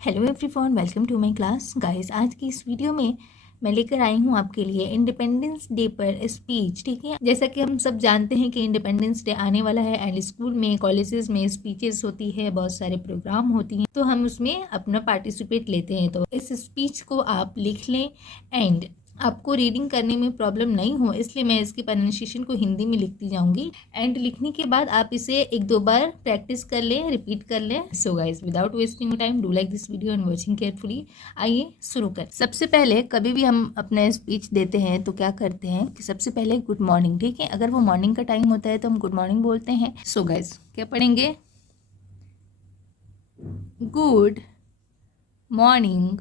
Hello everyone, welcome to my class. Guys, आज की इस वीडियो में मैं लेकर आई हूँ आपके लिए इंडिपेंडेंस डे पर स्पीच। ठीक है, जैसा कि हम सब जानते हैं कि इंडिपेंडेंस डे आने वाला है एंड स्कूल में, कॉलेजेस में स्पीचेस होती है, बहुत सारे प्रोग्राम होती हैं, तो हम उसमें अपना पार्टिसिपेट लेते हैं। तो इस स्पीच को आप लिख लें एंड आपको रीडिंग करने में प्रॉब्लम नहीं हो, इसलिए मैं इसकी प्रोनाउंसिएशन को हिंदी में लिखती जाऊंगी एंड लिखने के बाद आप इसे एक दो बार प्रैक्टिस कर लें, रिपीट कर लें। So guys, without wasting time, do like this video and watching carefully. आइए शुरू कर। सबसे पहले कभी भी हम अपना स्पीच देते हैं तो क्या करते हैं कि सबसे पहले गुड मॉर्निंग। ठीक है, अगर वो मॉर्निंग का टाइम होता है तो हम गुड मॉर्निंग बोलते हैं। सो गाइस, क्या पढ़ेंगे? Good morning.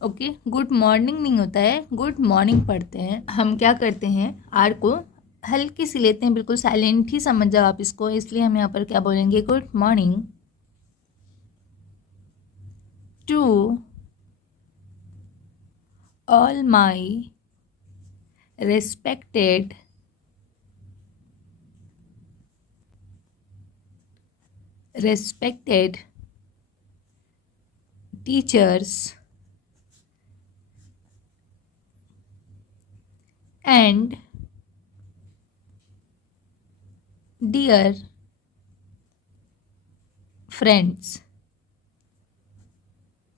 Okay, good morning नहीं होता है, गुड मॉर्निंग पढ़ते हैं। हम क्या करते हैं, आर को हल्की सी लेते हैं, बिल्कुल साइलेंट ही समझ जाओ आप इसको, इसलिए हम यहाँ पर क्या बोलेंगे, good morning to all my respected teachers and dear friends.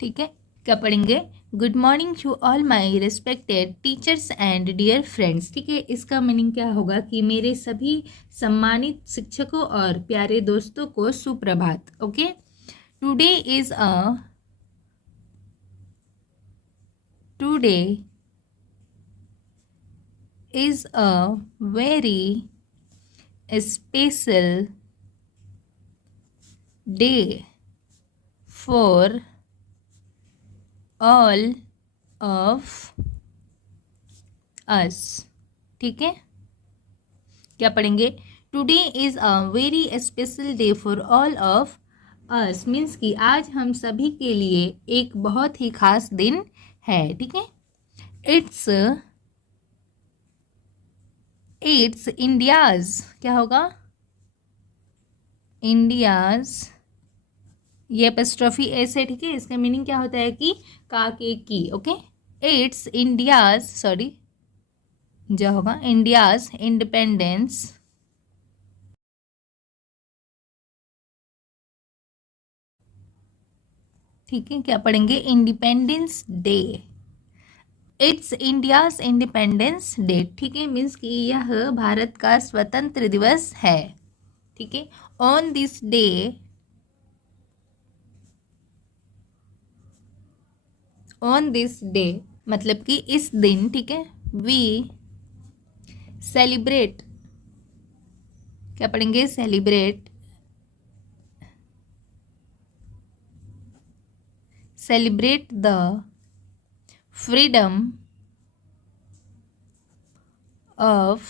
ठीक है, क्या पढ़ेंगे? Good morning to all my respected teachers and dear friends. ठीक है, इसका मीनिंग क्या होगा कि मेरे सभी सम्मानित शिक्षकों और प्यारे दोस्तों को सुप्रभात। Okay, today is a today is a very special day for all of us. ठीक है, क्या पढ़ेंगे? Today is a very special day for all of us, means कि आज हम सभी के लिए एक बहुत ही खास दिन है। ठीक है, इट्स इट्स इंडियाज, क्या होगा? इंडियाज, ये एपस्ट्रॉफी एस है। ठीक है, इसका मीनिंग क्या होता है कि का के की। ओके, इट्स इंडियाज, सॉरी, जो होगा इंडियाज इंडिपेंडेंस ठीक है, क्या पढ़ेंगे? Independence Day. It's India's independence day. ठीक है, मीन्स कि यह भारत का स्वतंत्र दिवस है। ठीक है, on this day, on this day मतलब कि इस दिन। ठीक है, वी सेलिब्रेट, क्या पढ़ेंगे? Celebrate, celebrate the freedom of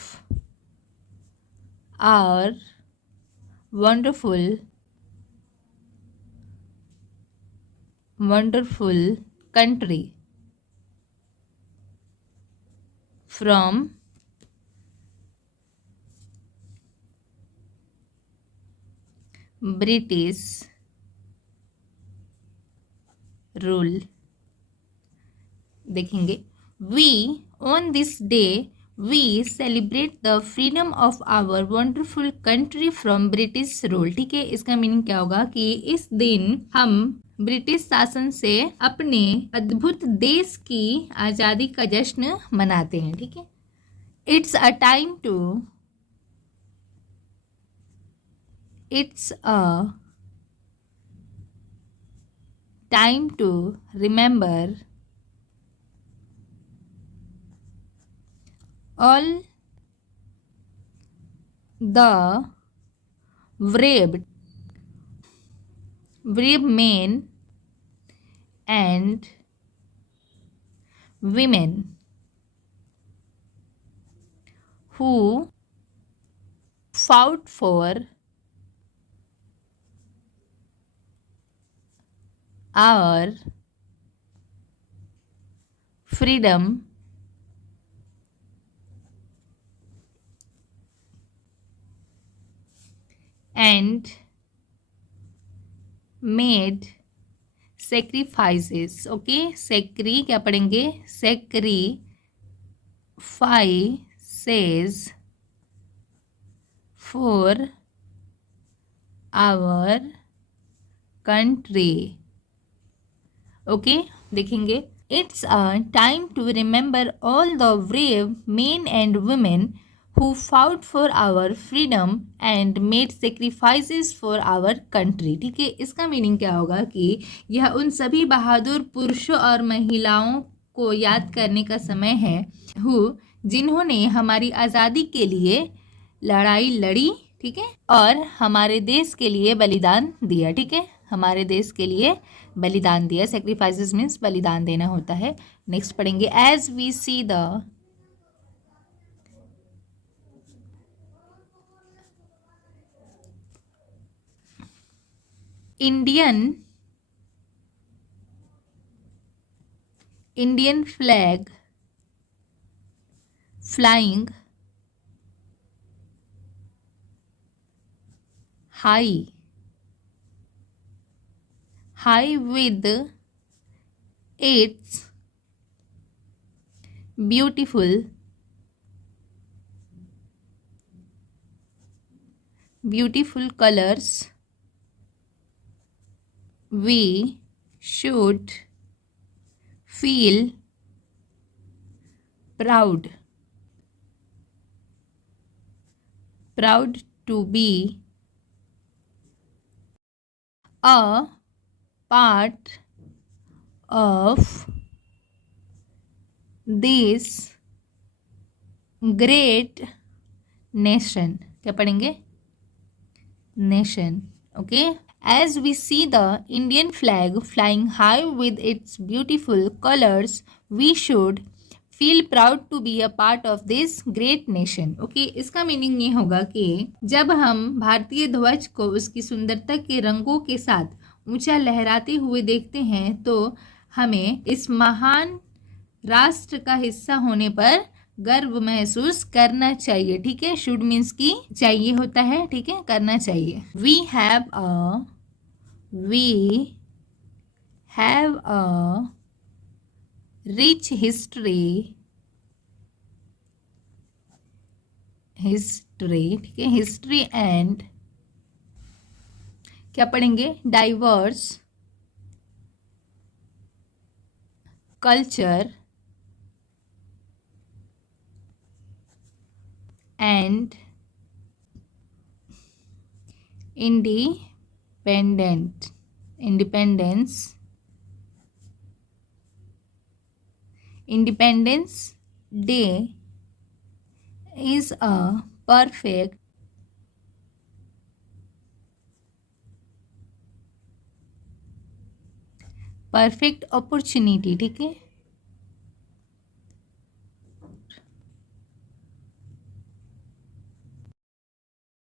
our wonderful wonderful country from British rule. देखेंगे, we on this day we celebrate the freedom of our wonderful country from British rule. ठीक है, इसका मीनिंग क्या होगा कि इस दिन हम ब्रिटिश शासन से अपने अद्भुत देश की आज़ादी का जश्न मनाते हैं। ठीक है, it's a time to it's a time to remember all the brave men and women who fought for our freedom and made sacrifices. Okay, sacri क्या पढ़ेंगे, sacrifices for our country. Okay, देखेंगे, it's a time to remember all the brave men and women who fought for our freedom and made sacrifices for our country। ठीक है, इसका मीनिंग क्या होगा कि यह उन सभी बहादुर पुरुषों और महिलाओं को याद करने का समय है जिन्होंने हमारी आज़ादी के लिए लड़ाई लड़ी, ठीक है, और हमारे देश के लिए बलिदान दिया। ठीक है, हमारे देश के लिए बलिदान दिया। सेक्रीफाइसेस मीन्स बलिदान देना होता है। नेक्स्ट पढ़ेंगे, as we see the Indian flag flying high with its beautiful colors, we should feel proud to be a part of this great nation। क्या पढ़ेंगे, nation. Okay, as we see the Indian flag flying high with its beautiful colors, we should feel proud to be a part of this great nation। Okay, इसका मीनिंग ये होगा कि जब हम भारतीय ध्वज को उसकी सुंदरता के रंगों के साथ ऊंचा लहराते हुए देखते हैं तो हमें इस महान राष्ट्र का हिस्सा होने पर गर्व महसूस करना चाहिए। ठीक है, शुड मीन्स की चाहिए होता है, ठीक है, करना चाहिए। We have a rich history, ठीक है, हिस्ट्री एंड क्या पढ़ेंगे, diverse culture and Independence Day is a perfect opportunity। ठीक है,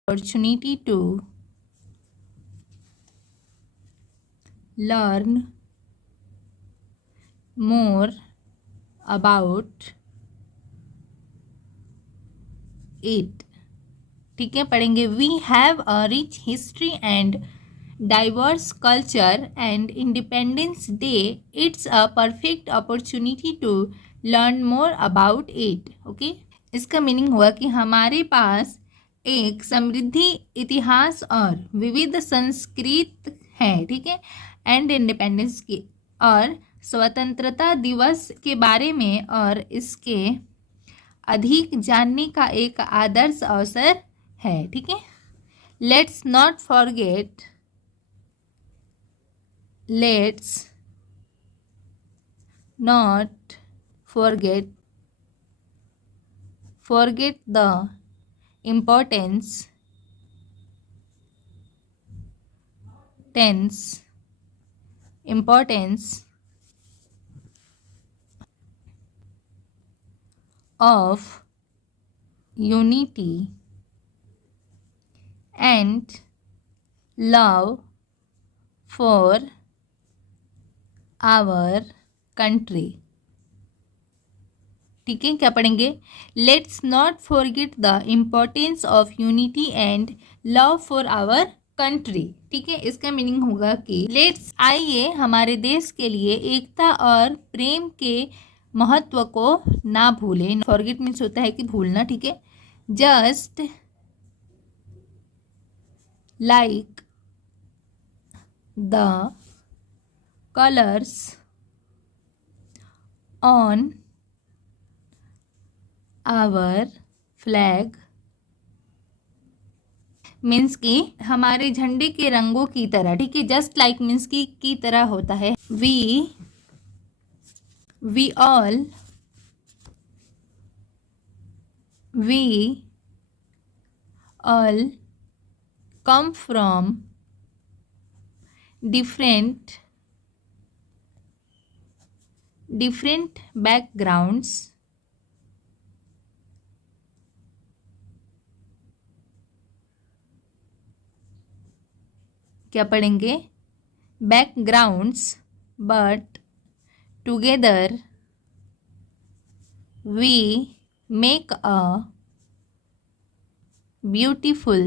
opportunity to learn more about it। ठीक है, पढ़ेंगे, we have a rich history and diverse culture and Independence Day it's a perfect opportunity to learn more about it. Okay, इसका meaning हुआ कि हमारे पास एक समृद्धि इतिहास और विविध संस्कृत है। ठीक है, एंड इंडिपेंडेंस की और स्वतंत्रता दिवस के बारे में और इसके अधिक जानने का एक आदर्श अवसर है। ठीक है, let's not forget the importance of unity and love for our country। ठीक है, क्या पढ़ेंगे, let's not forget the importance of unity and love for our country. ठीक है, इसका मीनिंग होगा कि लेट्स, आइए हमारे देश के लिए एकता और प्रेम के महत्व को ना भूलें। फॉरगेट मीन्स होता है कि भूलना। ठीक है, just like the colours on our flag, means की हमारे झंडे के रंगों की तरह। ठीक है, जस्ट लाइक मीन्स की तरह होता है। We all we all come from different backgrounds, क्या पढ़ेंगे, backgrounds, but together we make a beautiful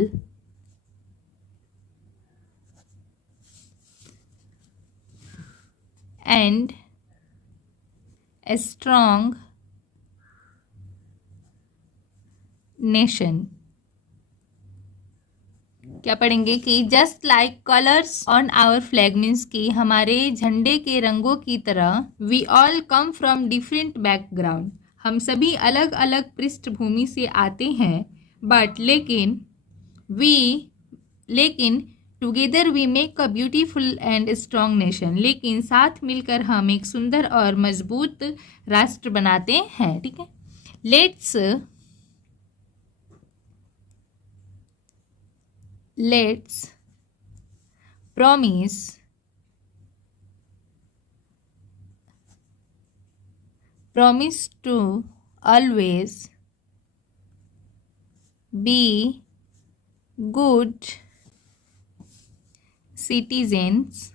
and a strong nation। क्या पढ़ेंगे कि just like colours on our flag, means कि हमारे झंडे के रंगों की तरह, we all come from different background, हम सभी अलग अलग पृष्ठभूमि से आते हैं, बट वी लेकिन together we make a beautiful and strong nation, लेकिन साथ मिलकर हम एक सुंदर और मजबूत राष्ट्र बनाते हैं। ठीक है, let's promise to always be good citizens,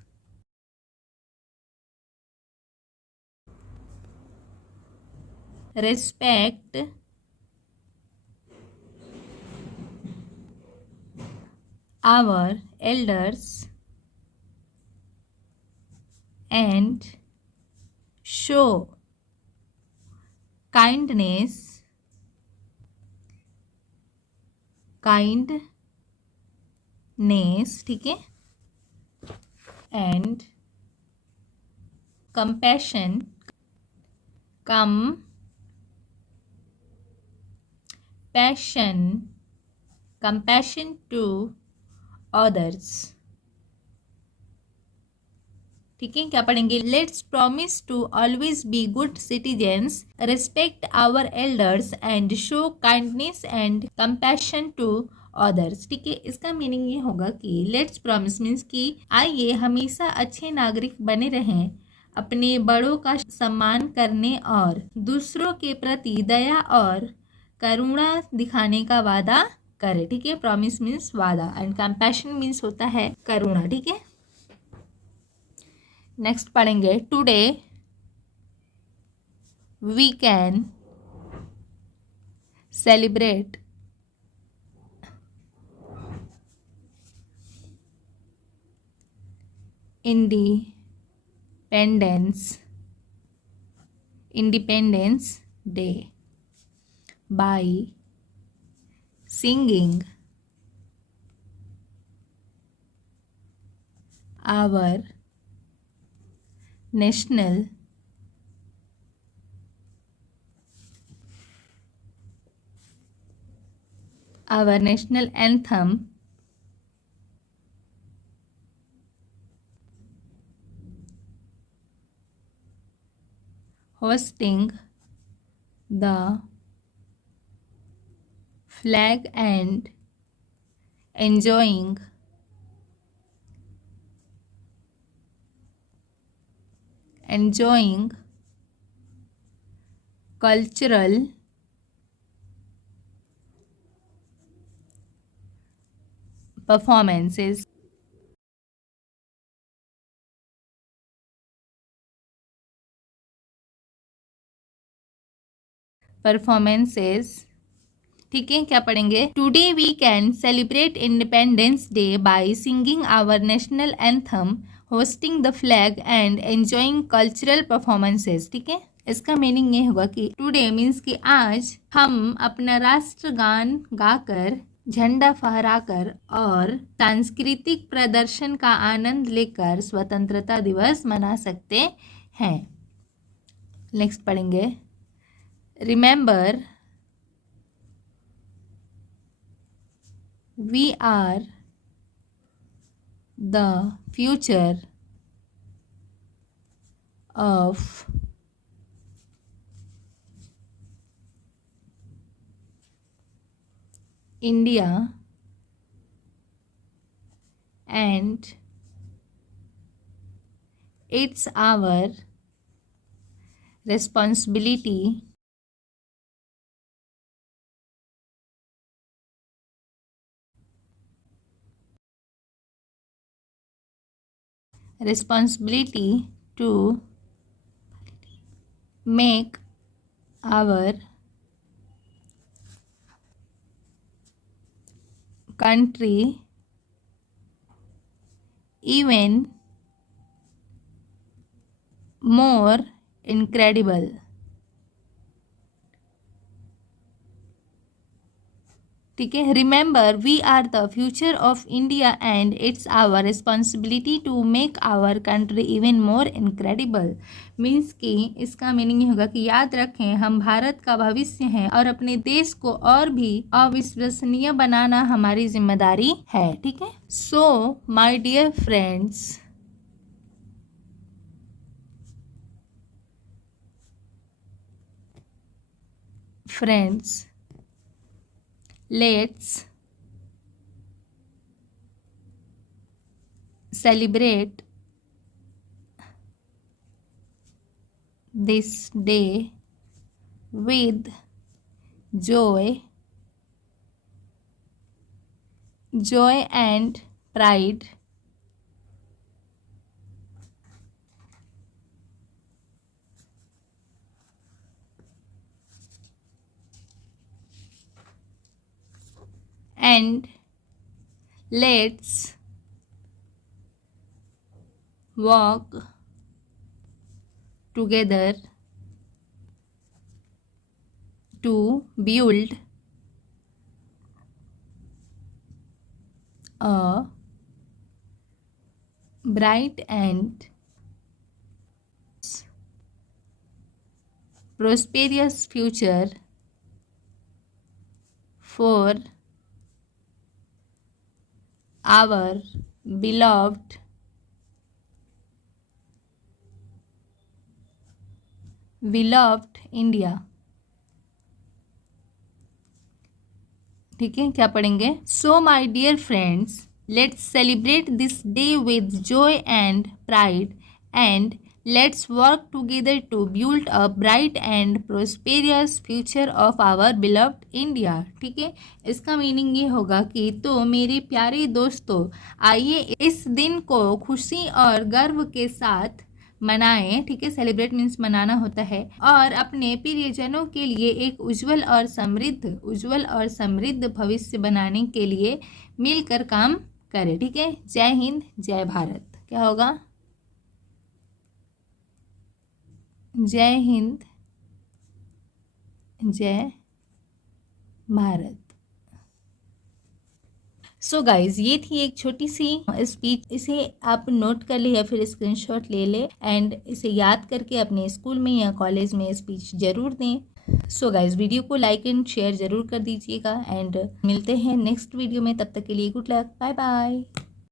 respect our elders, and show kindness ठीक है, and compassion to others। ठीक है, क्या पढ़ेंगे, let's promise to always be good citizens, respect our elders and show kindness and compassion to others. ठीक है, इसका मीनिंग ये होगा कि लेट्स प्रॉमिस मीन्स कि आइए हमेशा अच्छे नागरिक बने रहें, अपने बड़ों का सम्मान करने और दूसरों के प्रति दया और करुणा दिखाने का वादा करें। ठीक है, प्रॉमिस मीन्स वादा एंड कंपैशन मीन्स होता है करुणा। ठीक है, नेक्स्ट पढ़ेंगे, today we can celebrate Independence Day by singing our national anthem, hosting the flag and enjoying cultural performances ठीक है, क्या पढ़ेंगे? Today we can celebrate Independence Day by singing our national anthem, hosting the flag and enjoying cultural performances. ठीक है, इसका मीनिंग ये होगा कि टुडे मीन्स कि आज हम अपना राष्ट्रगान गाकर, झंडा फहराकर और सांस्कृतिक प्रदर्शन का आनंद लेकर स्वतंत्रता दिवस मना सकते हैं। नेक्स्ट पढ़ेंगे, remember we are the future of India and it's our responsibility to make our country even more incredible. ठीक है, remember we are the future of India and it's our responsibility to make our country even more incredible. Means कि इसका मीनिंग ये होगा कि याद रखें हम भारत का भविष्य हैं और अपने देश को और भी अविश्वसनीय बनाना हमारी जिम्मेदारी है। ठीक है, so my dear friends let's celebrate this day with joy and pride. And let's walk together to build a bright and prosperous future for our beloved India. ठीक है, क्या पढ़ेंगे? So my dear friends, let's celebrate this day with joy and pride and let's work together to build a bright and prosperous future of our beloved India. ठीक है, इसका मीनिंग ये होगा कि तो मेरे प्यारे दोस्तों, आइए इस दिन को खुशी और गर्व के साथ मनाएं। ठीक है, सेलिब्रेट मीन्स मनाना होता है, और अपने प्रियजनों के लिए एक उज्जवल और समृद्ध भविष्य बनाने के लिए मिलकर काम करें। ठीक है, जय हिंद जय भारत। क्या होगा? जय हिंद जय भारत। सो गाइज, ये थी एक छोटी सी स्पीच। इसे आप नोट कर ले या फिर स्क्रीनशॉट ले ले एंड इसे याद करके अपने स्कूल में या कॉलेज में स्पीच जरूर दें। सो गाइज, वीडियो को लाइक एंड शेयर जरूर कर दीजिएगा एंड मिलते हैं नेक्स्ट वीडियो में। तब तक के लिए गुड लक, बाय बाय।